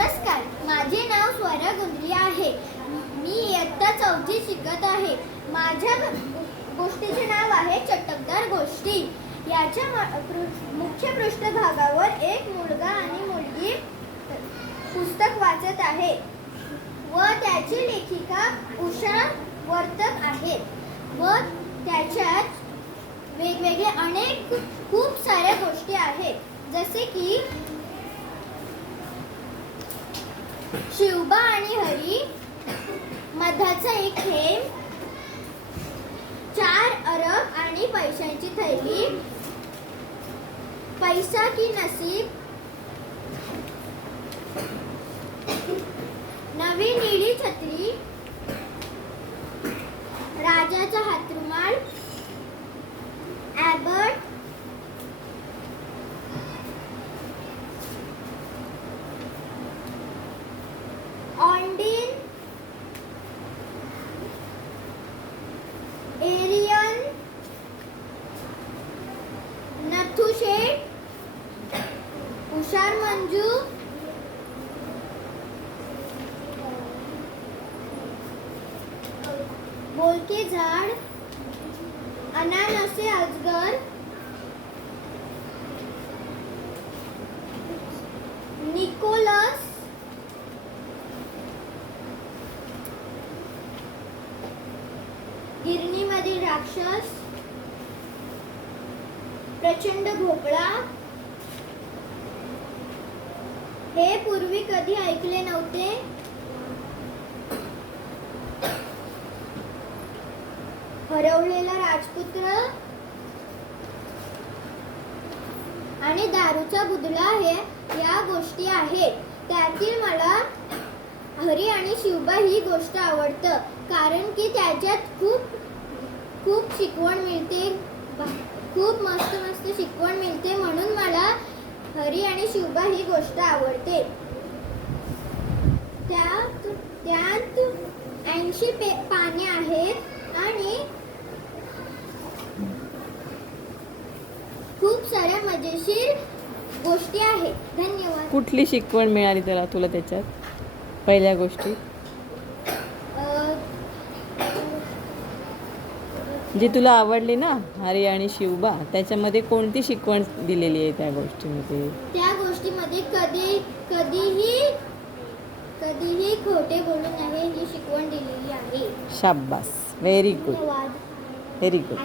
नमस्कार माझे नाव स्वरा गुंजली आहे. मी इयत्ता चौथी शिकत आहे. माझ्या गोष्टीचे नाव आहे चटकदार गोष्टी. याच्या पृ- मुख्य पृष्ठभागावर एक मुलगा आणि मुलगी पुस्तक वाचत आहे. व त्याची लेखिका उषा वर्तक आहे. व त्याच्यात वेगवेगळे अनेक खूप साऱ्या गोष्टी आहेत. जसे की शिवबा आणि हरी मधाचा एक थेंब चार अरब आणि पैशांची थैली पैसा की नसीब नवी निळी छत्री मंजू शेठ हुशार मंजू. बोलके झाड. अनानसे अजगर. निकोलस. गिरणीमधील राक्षस. प्रचंड भोपळा. हे पूर्वी कधी ऐकले नव्हते? हरवलेला राजपुत्र आणि दारूचा बुदला हे या गोष्टी आहेत. त्यातील मला हरी आणि शिवबा ही गोष्ट आवडतं. कारण की त्याच्यात खूप खूप शिकवण मिळते. खूप मस्त मस्त शिकवण मिळते म्हणून मला हरी आणि शिवबा ही गोष्ट आवडते. त्यात त्यात ऐंशी पे पाने आहेत आणि खूप साऱ्या मजेशीर गोष्टी आहेत. धन्यवाद. कुठली शिकवण मिळाली त्याला तुला त्याच्यात? पहिल्या गोष्टी? जी तुला आवडली ना हरी आणि शिवबा त्याच्यामध्ये कोणती शिकवण दिलेली आहे त्या गोष्टीमध्ये? त्या गोष्टीमध्ये कधी कधीही कधीही खोटे बोलू नये ही शिकवण दिलेली आहे. शाब्बास व्हेरी गुड व्हेरी गुड